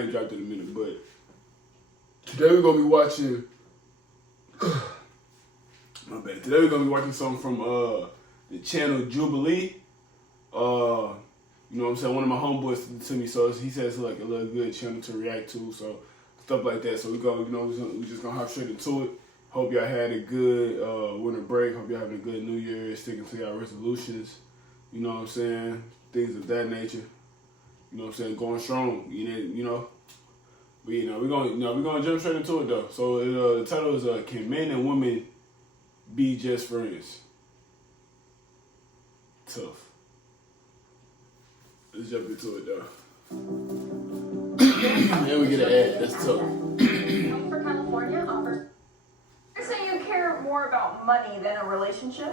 I ain't dropped it in a minute, but today we're gonna be watching. My bad. Today we're gonna be watching something from the channel Jubilee. You know what I'm saying? One of my homeboys sent it to me, so he says it's like a little good channel to react to, so stuff like that. So we're just gonna hop straight into it. Hope y'all had a good winter break. Hope y'all having a good New Year, sticking to y'all resolutions. You know what I'm saying? Things of that nature. You know what I'm saying? Going strong. You know. But we're gonna jump straight into it though. So the title is Can Men and Women Be Just Friends? Tough. Let's jump into it though. And we get an ad. That's tough. For California offers. You're saying you care more about money than a relationship?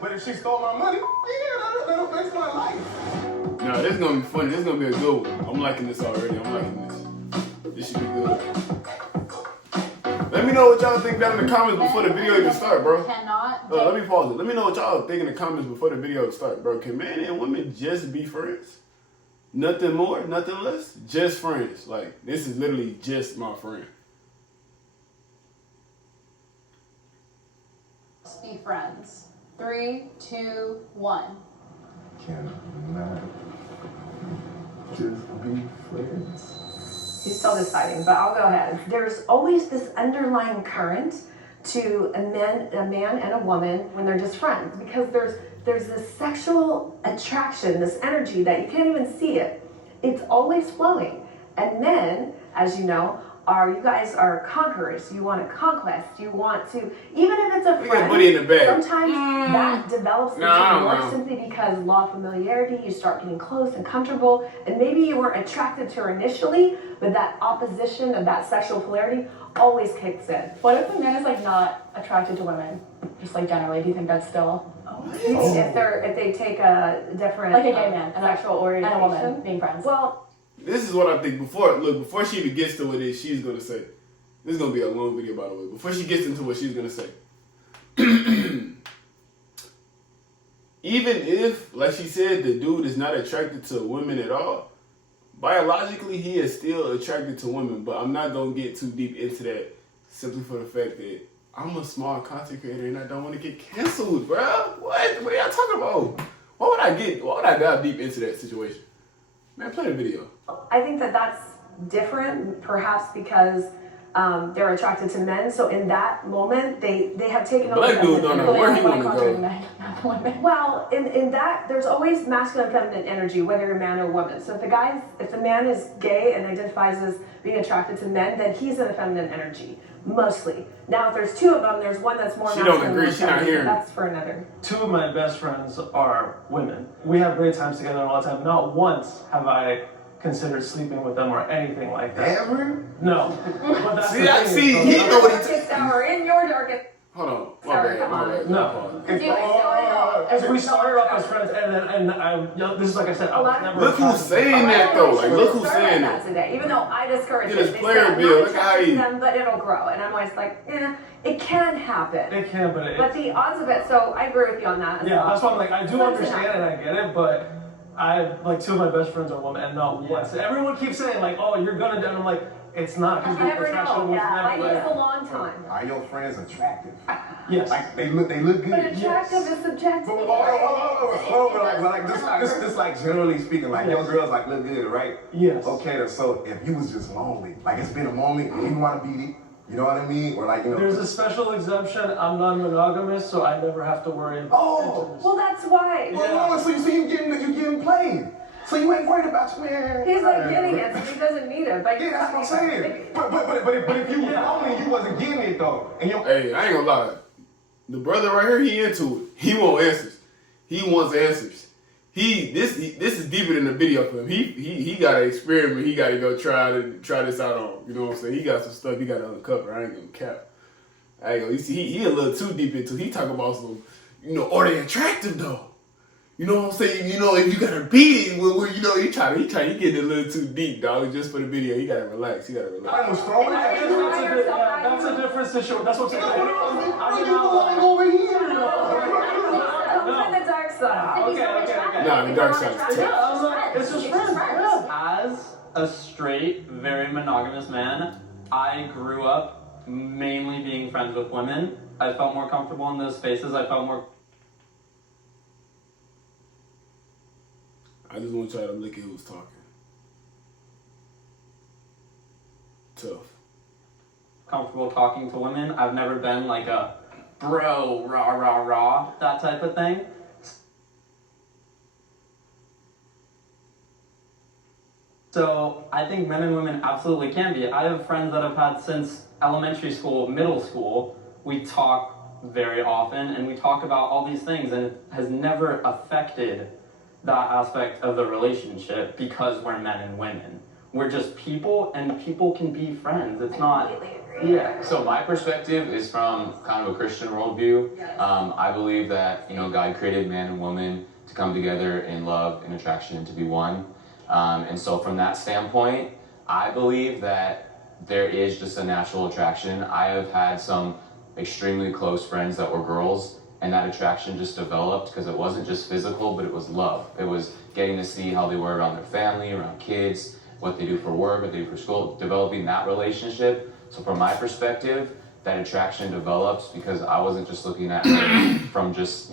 But if she stole my money, yeah, that'll fix my life. Nah, this is gonna be funny. This is gonna be a good one. I'm liking this already. I'm liking this. This should be good. Let me know what y'all think down in the comments before the video even start, bro. Let me pause it. Let me know what y'all think in the comments before the video start, bro. Can men and women just be friends? Nothing more, nothing less? Just friends. Like, this is literally just my friend. Let's be friends. 3, 2, 1. Can not just be friends. He's still deciding, but I'll go ahead. There's always this underlying current to a man and a woman when they're just friends, because there's this sexual attraction, this energy that you can't even see it. It's always flowing. And men, as you know, you guys are conquerors. You want a conquest. You want to, even if it's a friend, buddy in the bag. sometimes that develops into more simply because law of familiarity, you start getting close and comfortable, and maybe you weren't attracted to her initially, but that opposition of that sexual polarity always kicks in. What if a man is like not attracted to women? Just like generally, do you think that's still If they take a different like a gay man, an sexual and orientation, a woman being friends? Well, This is what I think. Before she even gets to what it is she's gonna say. This is gonna be a long video, by the way. Before she gets into what she's gonna say. Even if, like she said, the dude is not attracted to women at all, biologically he is still attracted to women. But I'm not gonna get too deep into that, simply for the fact that I'm a small content creator and I don't want to get canceled, bro. What are y'all talking about? Why would I dive deep into that situation? Man, play the video. I think that's different, perhaps because they're attracted to men. So in that moment, they have taken over. Black dude don't know where he want to go. Well, in that, there's always masculine and feminine energy, whether you're a man or a woman. So if the man is gay and identifies as being attracted to men, then he's in the feminine energy, mostly. Now, if there's two of them, there's one that's more masculine. She don't agree. She's not hearing. That's for another. 2 of my best friends are women. We have great times together all the time. Not once have I considered sleeping with them or anything like that. Ever? No. But that's See, the I thing, see. so He that's- know what he Darkest hour, in your darkest. Hold on. My Sorry, bad. come on. No. It's We started off as friends, this is like I said, I was never. Look who's saying that though. Like, look who's saying that. Today, even though I discourage Get it, his they player say, I'm bill. not Look how attracted he- to them, but it'll grow, and I'm always like, it can happen. It can, but But the odds of it, so I agree with you on that. As yeah, well. that's why I'm like, I do Close understand enough. and I get it, but like 2 of my best friends are women, and not once. Everyone keeps saying like, oh, you're gonna do, and I'm like, it's not, You because never attraction know. was Yeah, never like, there. it's a long time. Are your friends attractive? Yes. Like they look good. But attractive is subjective. But hold on, like this like generally speaking, like your girls like look good, right? Yes. Okay, so if you was just lonely, like it's been a moment and you want to beat it, you know what I mean? Or like, There's a special exemption. I'm non-monogamous, so I never have to worry about intimacy. Well, that's why. Well, so you getting played. So you ain't worried about your man. He's like getting it, so he doesn't need it. But Yeah, that's what I'm saying. But if you was lonely, you wasn't getting it though. And Hey, I ain't gonna lie. The brother right here, he into it. He want answers. He wants answers. This is deeper than the video for him. He got to experiment. He got to go try this out on. You know what I'm saying? He got some stuff he got to uncover. I ain't gonna cap. I ain't gonna. You see, he a little too deep into. He talking about some. Are they attractive though? You know what I'm saying? If you gotta beat it, well, he getting a little too deep, dog. Just for the video, he gotta relax. I was throwing That's a different situation. That's what I'm saying. Are you going over here? Come to the dark side. Okay. Nah, the dark side is tough. Yeah, I was like, it's just friends. Yeah. As a straight, very monogamous man, I grew up mainly being friends with women. I felt more comfortable in those spaces. I just want y'all to look at who's talking. Tough. comfortable talking to women. I've never been like a bro, rah, rah, rah, that type of thing. So I think men and women absolutely can be. I have friends that I've had since elementary school, middle school. We talk very often and we talk about all these things, and it has never affected that aspect of the relationship because we're men and women. We're just people, and people can be friends. It's not. Yeah. So my perspective is from kind of a Christian worldview. Yes. I believe that God created man and woman to come together in love and attraction and to be one. And so from that standpoint, I believe that there is just a natural attraction. I have had some extremely close friends that were girls, and that attraction just developed because it wasn't just physical, but it was love. It was getting to see how they were around their family, around kids, what they do for work, what they do for school, developing that relationship. So from my perspective, that attraction develops because I wasn't just looking at her from just,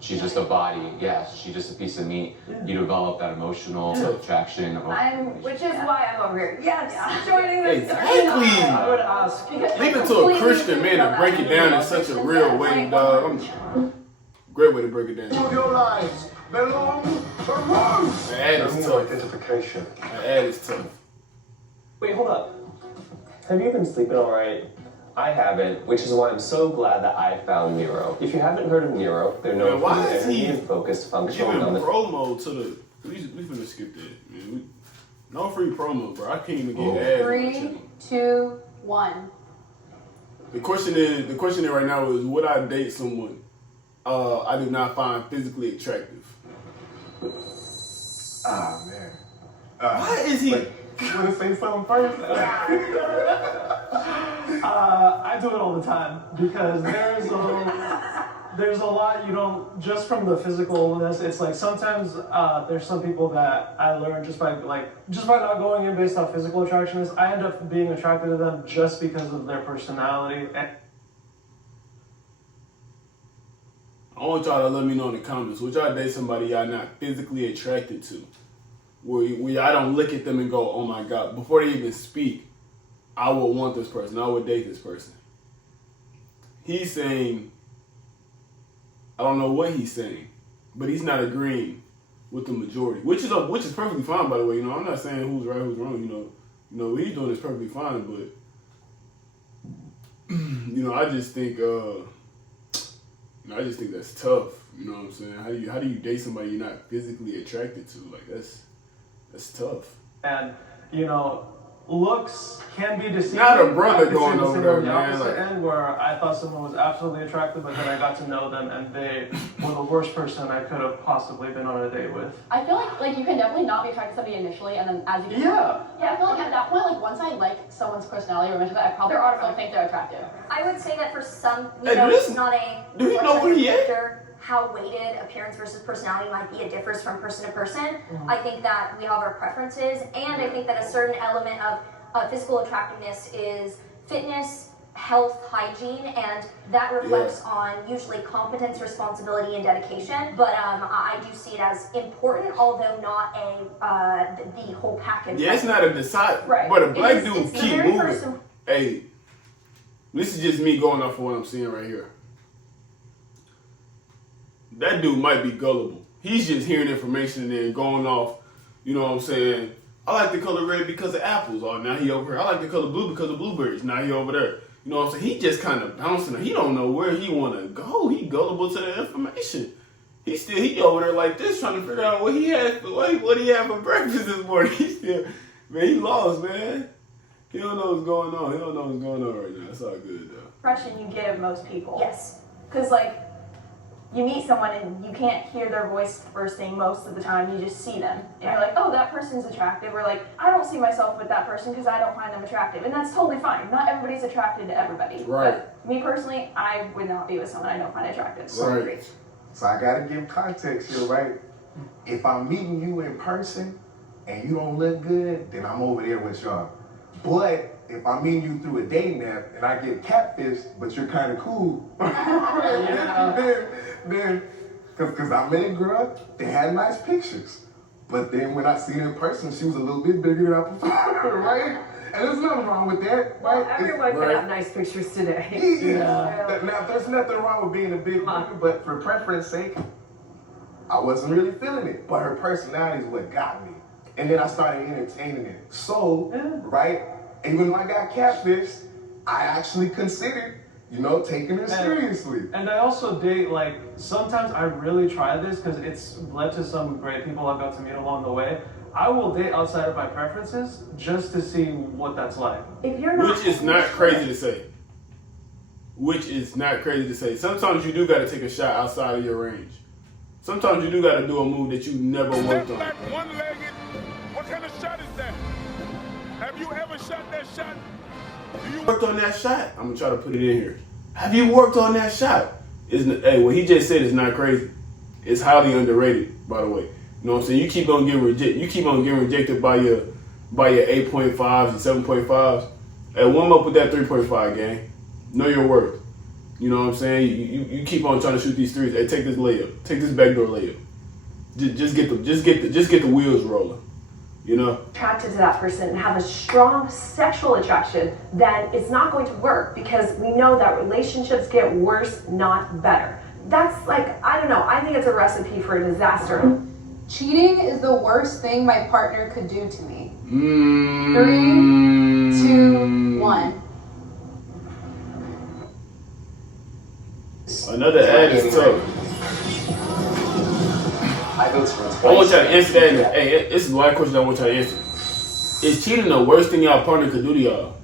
she's just a body. Yeah, she's just a piece of meat. You develop that emotional attraction. Which is why I'm over here. Yes, joining this. Exactly. I would ask. Leave it to a Christian man to break it down in such a real way, dog. Great way to break it down. Your lives belong to Rose. That ad is tough. Identification. That ad is tough. Wait, hold up. Have you been sleeping all right? I haven't, which is why I'm so glad that I found Nero. If you haven't heard of Nero, they're known for their energy and focused functional giving on the promo to the. We finna skip that, man. No free promo, bro. I can't even get ads. 3, 2, 1. The question is right now is, would I date someone I do not find physically attractive? Ah, man. Why is he? You want to say something first? I do it all the time because there's a lot you don't, just from the physicalness. It's like sometimes there's some people that I learned just by not going in based off physical attractionness. I end up being attracted to them just because of their personality. I want y'all to let me know in the comments. Would y'all date somebody y'all not physically attracted to? Where I don't look at them and go, oh my God, before they even speak, I would want this person. I would date this person. He's saying, I don't know what he's saying, but he's not agreeing with the majority, which is perfectly fine, by the way. I'm not saying who's right, who's wrong. What he's doing is perfectly fine, but I just think that's tough. You know what I'm saying? How do you date somebody you're not physically attracted to? Like that's tough. And looks can be deceiving. Not a brother going on over there, the man. opposite end, where I thought someone was absolutely attractive, but then I got to know them, and they were the worst person I could have possibly been on a date with. I feel like you can definitely not be attracted to somebody initially, and then as you get Yeah, I feel like at that point, once I like someone's personality or mention that, I probably also think they're attractive. I would say that for some, Hey, do it's not a do you know where he at? factor how weighted appearance versus personality might be. It differs from person to person. I think that we have our preferences, and I think that a certain element of physical attractiveness is fitness, health, hygiene, and that reflects on usually competence, responsibility, and dedication. But I do see it as important, although not the whole package. Yeah, it's not a decide. Right. But a black It's dude the keep very moving. first Hey, this is just me going off of what I'm seeing right here. That dude might be gullible. He's just hearing information and then going off, you know what I'm saying? I like the color red because of apples. Oh, now he over here. I like the color blue because of blueberries. Now he over there. You know what I'm saying? He just kind of bouncing. He don't know where he want to go. He gullible to the information. He over there like this trying to figure out what he had for breakfast this morning. He lost, man. He don't know what's going on. He don't know what's going on right now. It's all good, though. Impression you give most people. Yes. Because, you meet someone and you can't hear their voice first thing most of the time, you just see them. And you're like, oh, that person's attractive. Or I don't see myself with that person because I don't find them attractive. And that's totally fine. Not everybody's attracted to everybody. Right. But me personally, I would not be with someone I don't find attractive. Right. So I gotta give context here, right? If I'm meeting you in person and you don't look good, then I'm over there with y'all. But if I meet you through a dating app and I get catfished, but you're kind of cool, then, because I met a girl, they had nice pictures. But then when I seen her in person, she was a little bit bigger than I preferred, right? And there's nothing wrong with that, right? Everyone can have nice pictures today. Yeah. Now, there's nothing wrong with being a big woman, but for preference sake, I wasn't really feeling it. But her personality is what got me. And then I started entertaining it. So, right, even when I got catfished, I actually considered, taking it seriously. And I also date, sometimes I really try this because it's led to some great people I've got to meet along the way. I will date outside of my preferences just to see what that's like. If you're not, which is not crazy to say. Sometimes you do got to take a shot outside of your range. Sometimes you do got to do a move that you never worked on. One-legged. What kind of shot is that? Have you ever shot that shot? Worked on that shot? I'm gonna try to put it in here. Have you worked on that shot? Hey, what he just said is not crazy. It's highly underrated, by the way. You know what I'm saying? You keep on getting rejected by your 8.5s and 7.5s. Hey, warm up with that 3.5 gang. Know your worth. You know what I'm saying? You keep on trying to shoot these threes. Hey, take this layup. Take this backdoor layup. Just get the wheels rolling. Attracted to that person and have a strong sexual attraction, then it's not going to work because we know that relationships get worse, not better. That's I don't know, I think it's a recipe for a disaster. Cheating is the worst thing my partner could do to me. 3, 2, 1. Another ad is tough. I vote for I want y'all to answer that. Hey, this is one question I want y'all to answer. Is cheating the worst thing y'all partner could do to y'all?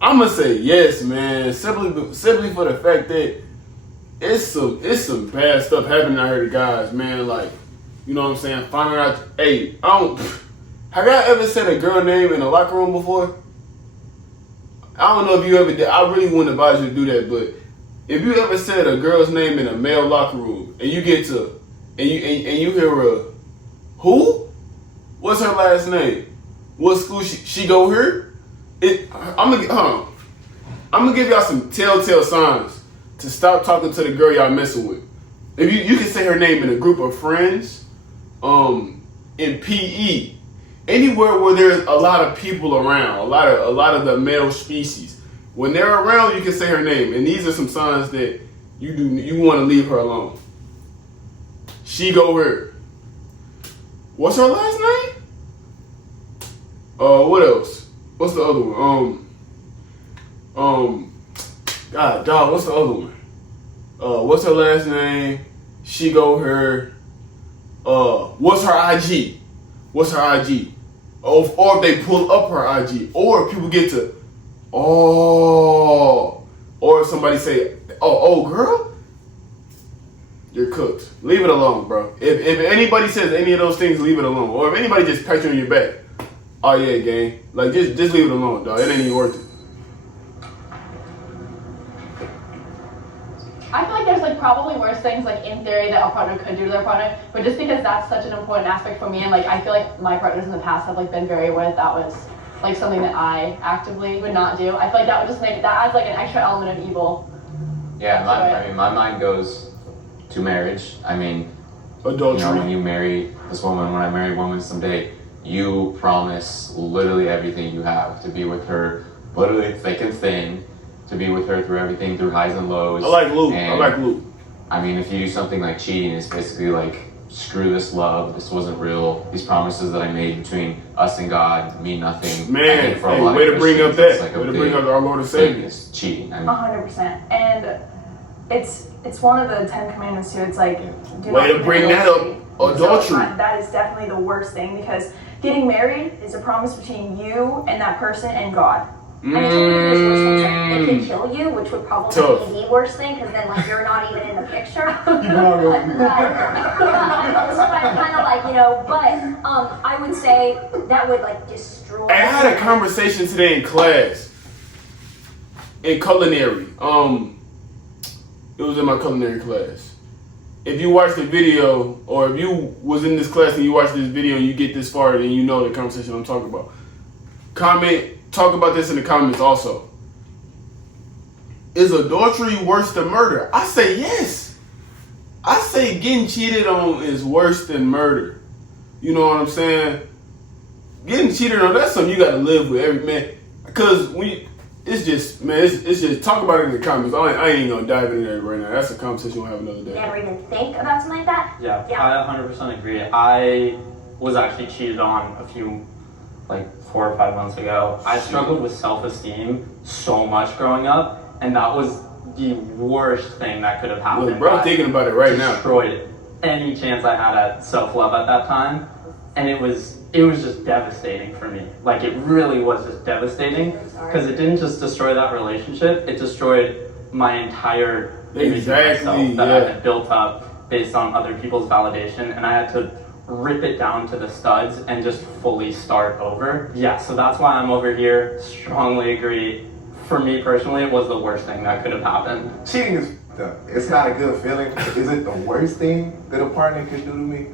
I'm gonna say yes, man. Simply for the fact that it's some bad stuff happening out here to guys, man. You know what I'm saying? Finding out, hey, have y'all ever said a girl name in a locker room before? I don't know if you ever did. I really wouldn't advise you to do that, but if you ever said a girl's name in a male locker room and you get to and you hear who? What's her last name? What school she go here? I'm gonna give y'all some telltale signs to stop talking to the girl y'all messing with. If you can say her name in a group of friends, in PE, anywhere where there's a lot of people around, a lot of the male species. When they're around, you can say her name, and these are some signs that you want to leave her alone. She go here. What's her last name? What else? What's the other one? God, dog, what's the other one? What's her last name? She go here. What's her IG? What's her IG? Or if they pull up her IG, or people get to, or somebody say, oh girl, you're cooked. Leave it alone, bro. If anybody says any of those things, leave it alone. Or if anybody just pats you on your back, oh yeah, gang, just leave it alone, dog. It ain't even worth it. I feel like there's probably worse things in theory that a partner could do to their partner, but just because that's such an important aspect for me, and I feel like my partners in the past have been very aware that was something that I actively would not do. I feel like that would just make that adds an extra element of evil. Yeah, my mind goes to marriage. Adultery. When you marry this woman, when I marry a woman someday, you promise literally everything you have to be with her, literally thick and thin. To be with her through everything, through highs and lows. I like Luke. If you do something like cheating, it's basically screw this love. This wasn't real. These promises that I made between us and God mean nothing. Man, way to bring up that. Way to bring up our Lord and Savior. It's cheating. 100%. And it's one of the 10 Commandments too. It's do way not to bring that up. Adultery. So that is definitely the worst thing because getting married is a promise between you and that person and God. And it's one of the worst things. It could kill you, which would probably be the worst thing, because then you're not even in the picture. So I'm kind of but I would say that would destroy. I had a conversation today in class, in culinary. It was in my culinary class, if you watch the video, or if you was in this class and you watch this video and you get this far, then you know the conversation I'm talking about. Talk about this in the comments also. Is adultery worse than murder? I say yes. I say getting cheated on is worse than murder. You know what I'm saying? Getting cheated on, that's something you gotta live with every man. Because it's just talk about it in the comments. I ain't gonna dive into that right now. That's a conversation we'll have another day. Never even think about something like that? Yeah, I 100% agree. I was actually cheated on a few, like 4 or 5 months ago. I struggled with self-esteem so much growing up, and that was the worst thing that could have happened. Look, bro, I'm thinking about it right now. Destroyed any chance I had at self-love at that time, and it was just devastating for me. Like, it really was just devastating, because it didn't just destroy that relationship, it destroyed my entire image of myself that I had built up based on other people's validation, and I had to rip it down to the studs and just fully start over. Yeah, so that's why I'm over here. Strongly agree. For me personally, it was the worst thing that could have happened. Cheating is it's not a good feeling. Is it the worst thing that a partner could do to me?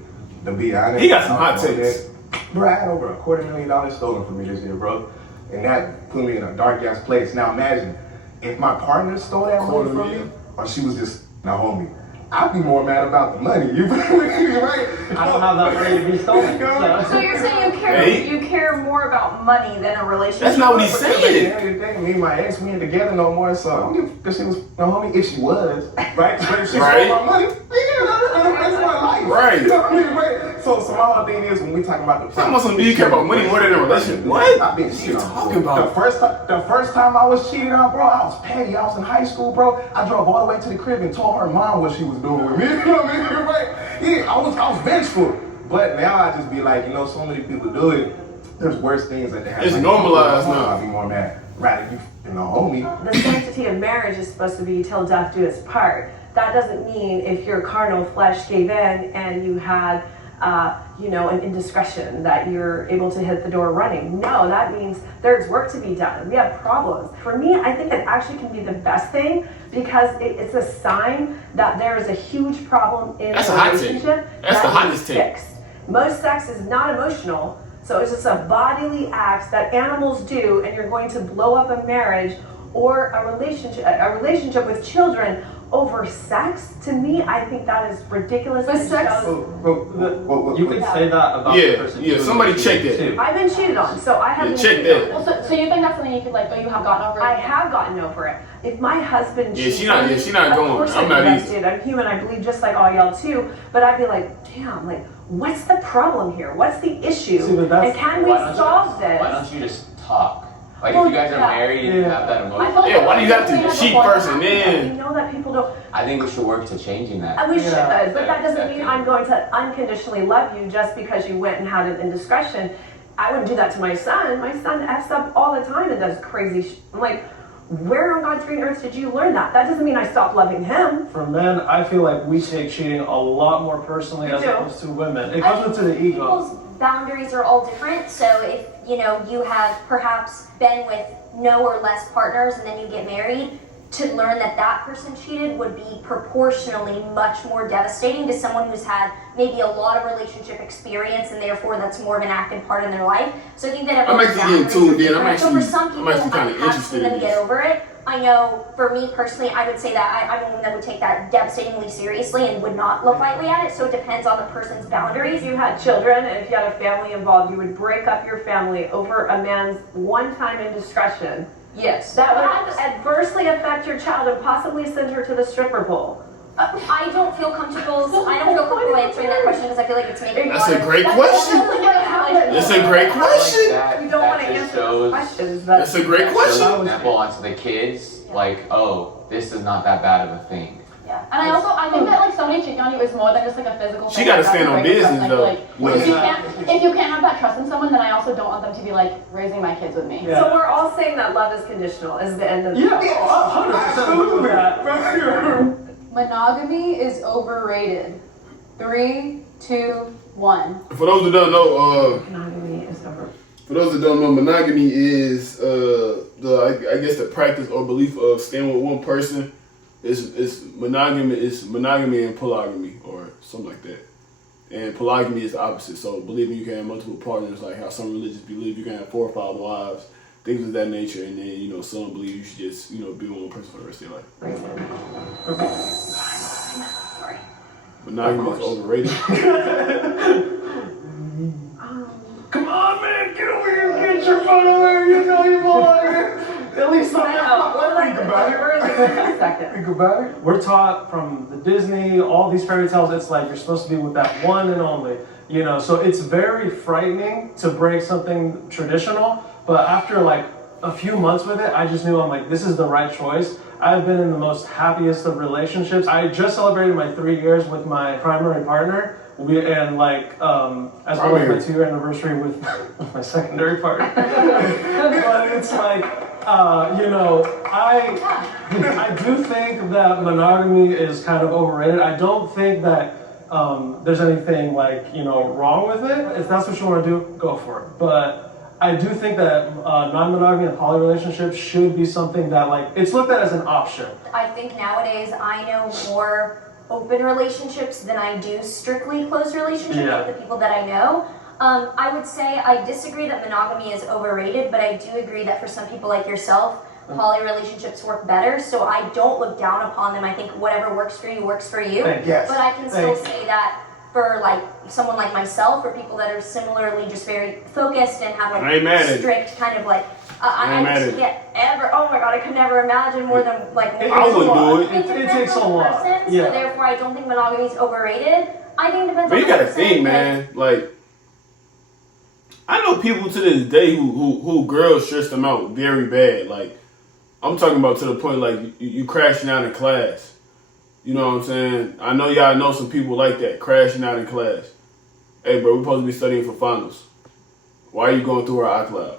To be honest, he got some hot takes. Bro, I had over $250,000 stolen from me this year, bro, and that put me in a dark ass place. Now imagine if my partner stole that money from me, or she was just a homie. I'd be more mad about the money. You feel me, right? I don't have that money to be stolen. So you're saying you care more about money than a relationship? That's not what he's saying. At the end of the day, me and my ex, we ain't together no more, so I don't give a if she was a homie. If she was, right? But if she stole my money, that's my life. Right. You know what I mean, right? So my whole thing is, when we talk about the do you care about money more than a relationship? What? I've been cheated on. The first time I was cheated on, bro, I was petty. I was in high school, bro. I drove all the way to the crib and told her mom what she was doing with me. You know what I mean? Right? Yeah, I was vengeful. But now I just be like, so many people do it. There's worse things that they have. It's normalized now. I'd be more mad. Rather you homie. The sanctity of marriage is supposed to be till death do us part. That doesn't mean if your carnal flesh gave in and you had an indiscretion that you're able to hit the door running. No, that means there's work to be done. We have problems. For me, I think it actually can be the best thing because it's a sign that there is a huge problem in a relationship that needs fixed. Most sex is not emotional, so it's just a bodily act that animals do, and you're going to blow up a marriage or a relationship with children over sex. To me, I think that is ridiculous. But sex, you could say that about the person. Yeah, somebody check that. Too. I've been cheated on, so I have been check cheated that. on. Well, so you think that's something you could you have gotten over it? I have gotten over it. If my husband cheats, she not going. Of course I'm not either. I'm human. I believe just like all y'all too. But I'd be like, damn, what's the problem here? What's the issue? And can we solve this? Why don't you just talk? If you guys are married and you have that emotion. Why do you have to cheat first and then? We know that people don't. I think we should work to changing that. And we should, but that doesn't mean I'm going to unconditionally love you just because you went and had an indiscretion. I wouldn't do that to my son. My son F's up all the time and does crazy shit. I'm like, where on God's green earth did you learn that? That doesn't mean I stopped loving him. For men, I feel like we take cheating a lot more personally as opposed to women. It comes into the ego. People's boundaries are all different. So if you have perhaps been with no or less partners and then you get married, to learn that person cheated would be proportionally much more devastating to someone who's had maybe a lot of relationship experience and therefore that's more of an active part in their life. So I think that I'm actually getting tuned in. So for some people, I'm kind of I have interested seen in them this. get over it. I know for me personally, I would say that I'm a woman that would take that devastatingly seriously and would not look lightly at it. So it depends on the person's boundaries. If you had children and if you had a family involved, you would break up your family over a man's one-time indiscretion. yes. That would adversely affect your child and possibly send her to the stripper pole. I don't feel comfortable answering that question because I feel like it's making That's a great question. It's a great question. You don't want to answer those questions, but That's a great question. Show example onto the kids, this is not that bad of a thing. Yeah. And I think that somebody cheating on you is more than just a physical thing. She gotta stand on business though. If you can't have that trust in someone, then I also don't want them to be raising my kids with me. Yeah. So we're all saying that love is conditional is the end of the 100% agree with that. Monogamy is overrated. 3, 2, 1. For those who don't know, monogamy is over. For those that don't know, monogamy is I guess the practice or belief of staying with one person it's monogamy and polygamy or something like that. And polygamy is the opposite. So believing you can have multiple partners, like how some religions believe you can have 4 or 5 wives, things of that nature. And then, you know, some believe you should just, you know, be with one person for the rest of your life. Sorry. Monogamy is overrated. Come on, man, get over here, get your phone over here, you know you belong here. At least Think about it. Think about it. We're taught from the Disney, all these fairy tales, it's like you're supposed to be with that one and only, you know, so it's very frightening to break something traditional, but after like a few months with it, I just knew I'm like, this is the right choice. I've been in the most happiest of relationships. I just celebrated my 3 years with my primary partner. As well as my 2-year anniversary with my secondary partner. But it's like, you know, I do think that monogamy is kind of overrated. I don't think that there's anything like, you know, wrong with it. If that's what you want to do, go for it. But I do think that non-monogamy and poly relationships should be something that, like, it's looked at as an option. I think nowadays I know more open relationships than I do strictly closed relationships with the people that I know. I would say I disagree that monogamy is overrated, but I do agree that for some people like yourself, poly relationships work better. So I don't look down upon them. I think whatever works for you works for you. Yes. But I can still say that for like someone like myself, or people that are similarly just very focused and have like strict kind of like I just can't ever. Oh my god, I could never imagine more than like. I wouldn't do it. It takes a lot. So therefore, I don't think monogamy is overrated. I think it depends. But you gotta think, man. Like, I know people to this day who girls stress them out very bad. Like, I'm talking about to the point like you crashing out in class. You know what I'm saying? I know y'all know some people like that, crashing out in class. Hey, bro, we're supposed to be studying for finals. Why are you going through our iCloud?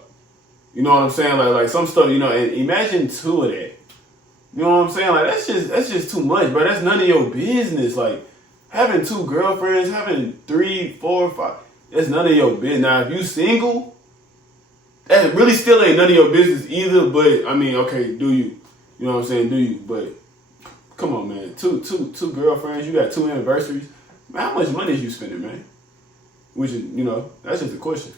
You know what I'm saying? Like some stuff, you know, and imagine 2 of that. You know what I'm saying? Like, that's just too much, bro. That's none of your business. Like, having 2 girlfriends, having 3, 4, 5, that's none of your business. Now, if you single, that really still ain't none of your business either, but, I mean, okay, do you? You know what I'm saying? Do you? But, come on, man. Two girlfriends, you got 2 anniversaries. Man, how much money is you spending, man? Which is, you know, that's just a question.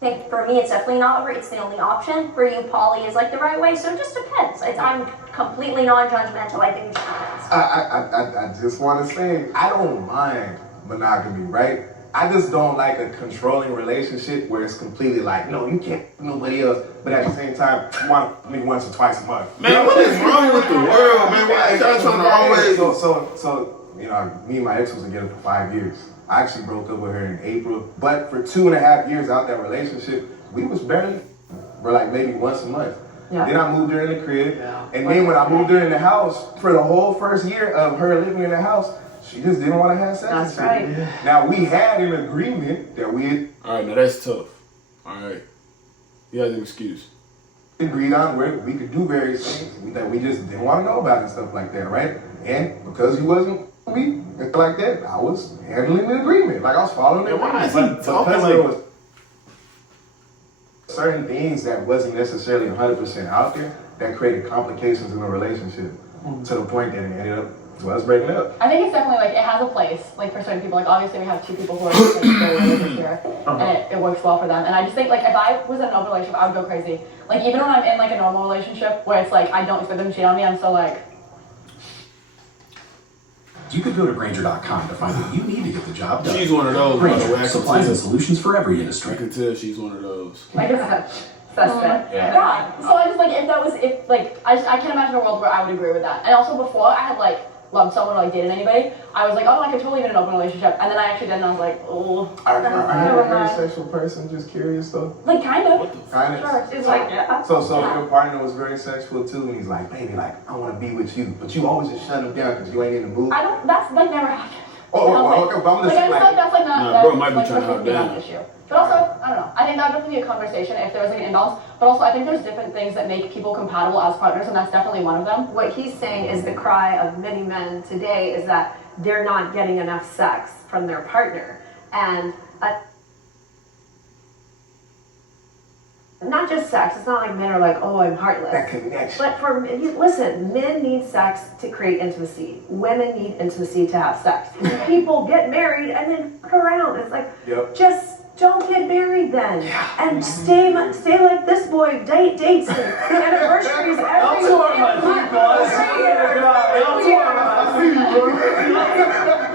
I think for me, it's definitely not. It's the only option. For you, poly is like the right way. So it just depends. I'm completely non-judgmental. I think it just depends. I just want to say, I don't mind monogamy, right? I just don't like a controlling relationship where it's completely like, no, you can't do nobody else. But at the same time, you want me once or twice a month. Man, what is wrong with the world, man? Why is y'all trying to always? So, you know, me and my ex was together for 5 years. I actually broke up with her in April, but for 2.5 years out that relationship, we was barely, we're like maybe once a month. Yeah. Then I moved her in the crib, and then when I moved her in the house, for the whole first year of her living in the house, she just didn't want to have sex. That's right. Yeah. Now we had an agreement that we. All right, now that's tough. All right, he has an excuse. Agreed on where we could do various things that we just didn't want to know about and stuff like that, right? And because he wasn't me like that, I was handling the agreement, like I was following the agreement. But because there was certain things that wasn't necessarily 100% out there that created complications in the relationship to the point that it ended up us breaking up. I think it's definitely like it has a place, like for certain people. Like obviously we have 2 people who are just, like, very religious here, and it works well for them. And I just think like if I was in an open relationship, I would go crazy. Like even when I'm in like a normal relationship where it's like I don't expect them to cheat on me, I'm still like. You could go to Grainger.com to find what you need to get the job done. She's one of those, by the way. Supplies and solutions for every industry. I can tell she's one of those. Like it's suspect. Yeah. So I just like I can't imagine a world where I would agree with that. And also before I had like loved someone or like dated anybody, I was like, oh, I could totally be in an open relationship. And then I actually did, and I was like, oh. Are you a heterosexual person? Just curious though. Like kind of. Kind of. Sure. It's like yeah. So your partner was very sexual too, and he's like, baby, like I want to be with you, but you always just shut him down because you ain't in the mood. I don't. That's like never happened. Okay, but I'm just like, I feel like that's like not. Nah, bro might be trying to help down. Issue. But also, I don't know. I think that would definitely be a conversation if there was like an imbalance. But also, I think there's different things that make people compatible as partners, and that's definitely one of them. What he's saying is the cry of many men today is that they're not getting enough sex from their partner, and not just sex. It's not like men are like, oh, I'm heartless. That connection. But listen, men need sex to create intimacy. Women need intimacy to have sex. People get married and then fuck around. It's like, just don't get married then. And stay like this boy, dates and anniversaries every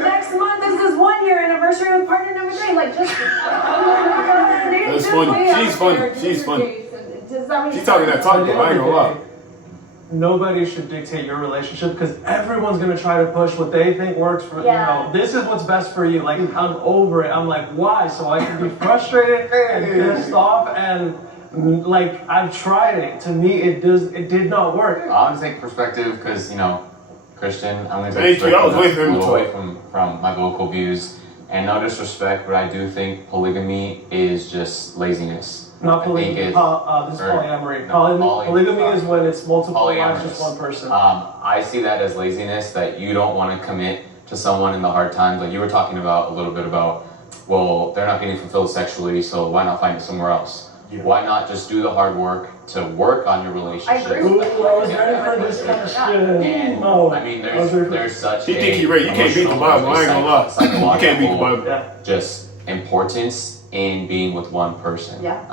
Next month is his 1 year anniversary with partner number 3. Like, just. That's funny. She's funny. She's funny. She's talking that talk, though. I ain't gonna lie. Nobody should dictate your relationship because everyone's gonna try to push what they think works for you know. This is what's best for you. Like I'm over it. I'm like, why? So I can be frustrated and pissed off and like I've tried it. To me, it did not work. I'm gonna take perspective because Christian. I'm gonna Thank take you. I was waiting for him to away talk. from my vocal views. And no disrespect, but I do think polygamy is just laziness. Not polygamy. This is polyamory. Polygamy is when it's multiple wives, just one person. I see that as laziness, that you don't want to commit to someone in the hard times. Like you were talking about a little bit about, well, they're not getting fulfilled sexually, so why not find it somewhere else? Yeah. Why not just do the hard work to work on your relationship? I agree with that. I was ready for this question. I mean, there's such you think you're right. You can't beat the Bible. I ain't gonna lie. You can't beat the Bible. Just importance in being with one person. Yeah.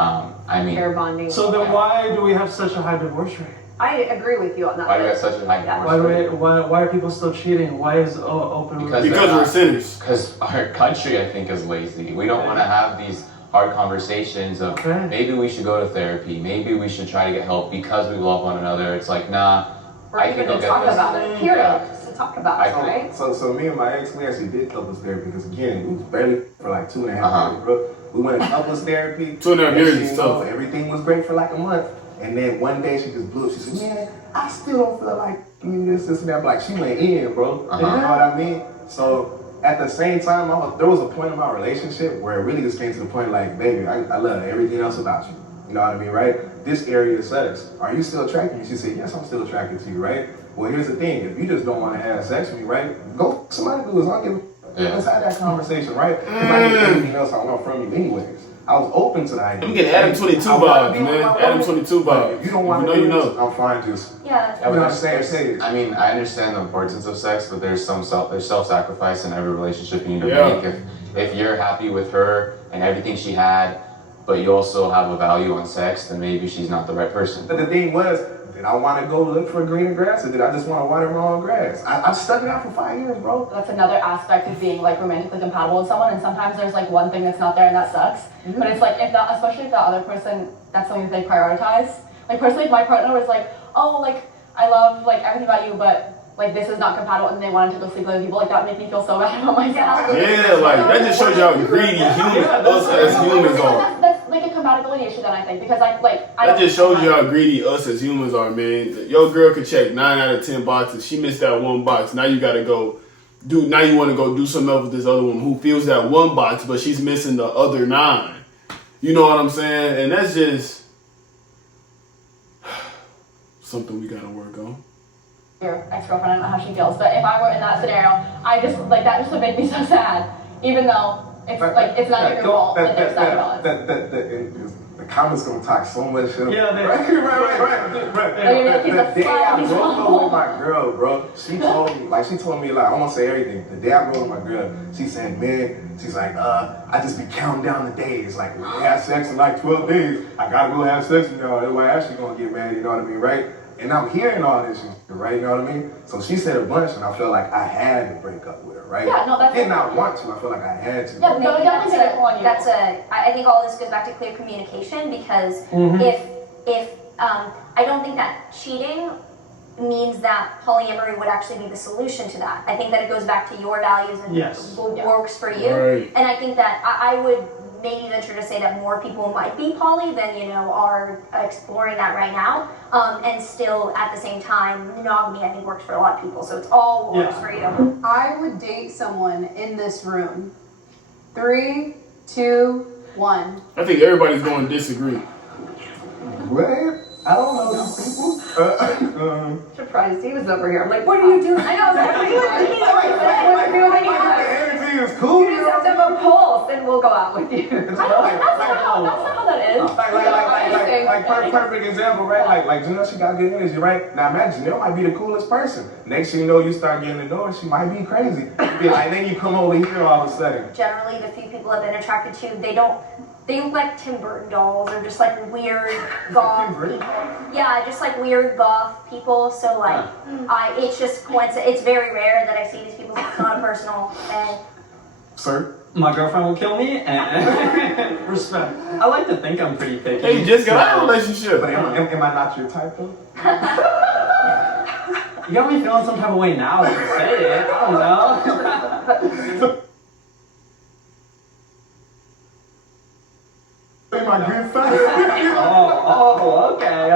I mean, pair bonding. So then why do we have such a high divorce rate? I agree with you on that. Why do we have such a high divorce rate? Why are people still cheating? Why is open? Because we're sinners. Because our country, I think, is lazy. We don't want to have these hard conversations of maybe we should go to therapy, maybe we should try to get help because we love one another. It's like, nah, I think I'll get talk this. about it. Period. Just to talk about it, right? So me and my ex, we actually did couples therapy because again, we was barely for like 2.5 years, bro. We went to couples therapy. 2.5 years is tough. Everything was great for like a month. And then one day she just blew up. She said, man, I still don't feel like you this and that. Like she went in, bro. You know what I mean? So at the same time, there was a point in my relationship where it really just came to the point like, baby, I love everything else about you. You know what I mean, right? This area sucks. Are you still attracted to me? She said, yes, I'm still attracted to you, right? Well, here's the thing. If you just don't want to have sex with me, right? Go somebody do this. I'll give let's have that conversation, right? Because I get everything else I want from you anyways. I was open to the idea. I'm getting Adam 22 vibes, man. Adam 22 vibes. You don't want to do this, I'm fine, just you know what I'm saying. I mean, I understand the importance of sex, but there's self-sacrifice in every relationship you need to make. If you're happy with her and everything she had, but you also have a value on sex, then maybe she's not the right person. But the thing was, did I want to go look for greener grass, or did I just want to water my own grass? I stuck it out for 5 years, bro. That's another aspect of being like romantically compatible with someone, and sometimes there's like one thing that's not there and that sucks. But it's like especially if the other person, that's something that they prioritize. Like personally, if my partner was like, oh, like I love like everything about you, but like this is not compatible, and they wanted to go sleep with other people, like that would make me feel so bad about myself. Yeah, like that just shows you how greedy us as humans are. That's like a compatibility issue then, I think, because that just shows you how greedy us as humans are, man. Your girl could check 9 out of 10 boxes. She missed that one box. Now you gotta go do. Now you want to go do something else with this other woman who fills that one box, but she's missing the other 9. You know what I'm saying? And that's just something we gotta work on. Your ex-girlfriend, I don't know how she feels, but if I were in that scenario, I just like that just would make me so sad, even though it's like it's not your fault that there's that balance. The comments gonna talk so much shit. Yeah, right. The day I broke up with my girl, bro, she told me, like, I won't say everything. The day I broke up with my girl, she said, man, she's like, I just be counting down the days. Like, we have sex in like 12 days. I gotta go have sex with y'all. Otherwise, actually gonna get mad, you know what I mean, right? And I'm hearing all this shit, right? You know what I mean? So she said a bunch, and I felt like I had to break up with her, right? Yeah, no, that's. I did not want to. I felt like I had to. Yeah, no, I think all this goes back to clear communication because if I don't think that cheating means that polyamory would actually be the solution to that. I think that it goes back to your values and what works for you. Right. And I think that I would maybe venture to say that more people might be poly than are exploring that right now, and still at the same time monogamy I think works for a lot of people, so it's all works for you. I would date someone in this room. 3, 2, 1. I think everybody's going to disagree. What? I don't know these people. Surprised he was over here. I'm like, what are you doing? I know. I was like, what are you doing? mean, it's cool. You just have to have a pulse, and we'll go out with you. That's not how that is. Perfect example, right? Like Janelle, she got good energy, right? Now imagine, Janelle might be the coolest person. Next thing you know, you start getting the door, she might be crazy. Be like, then you come over here all of a sudden. Generally, the few people I've been attracted to, they look like Tim Burton dolls or just like weird goth people. Yeah, just like weird goth people. So like, it's just coincidence. It's very rare that I see these people. It's not personal. And sir, my girlfriend will kill me, and respect. I like to think I'm pretty picky. Hey, you just got out of a relationship. But am I not your type though? You got me feeling some type of way now. If you say it, I don't know. My good side. Okay.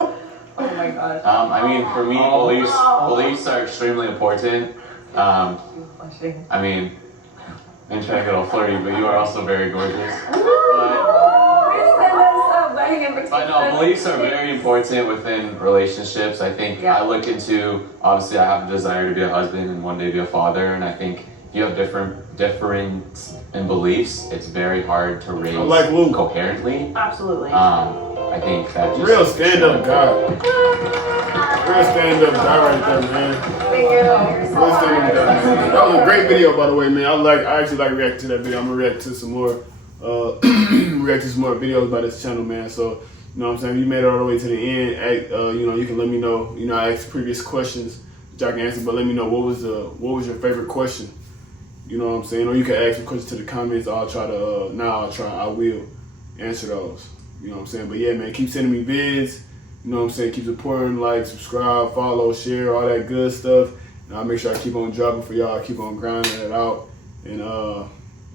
Oh my gosh. I mean, for me, beliefs are extremely important. I mean, I'm trying to get all flirty, but you are also very gorgeous. But no, beliefs are very important within relationships. I think I look into, obviously I have a desire to be a husband and one day be a father, and I think if you have difference in beliefs, it's very hard to raise coherently. Absolutely. I think that just real stand-up guy. Real stand-up guy right there, man. Thank you. Real stand-up guy. That was a great video, by the way, man. I actually like reacting to that video. I'm gonna react to some more videos by this channel, man. So, you know what I'm saying? If you made it all the way to the end, you can let me know. You know, I asked previous questions which I can answer, but let me know what was your favorite question. You know what I'm saying? Or you can ask me questions to the comments. I will answer those. You know what I'm saying? But yeah, man, keep sending me vids. You know what I'm saying? Keep supporting, like, subscribe, follow, share, all that good stuff. And I'll make sure I keep on dropping for y'all. I keep on grinding it out. And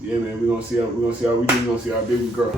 yeah, man, we're gonna see how we do. We're gonna see how big we grow.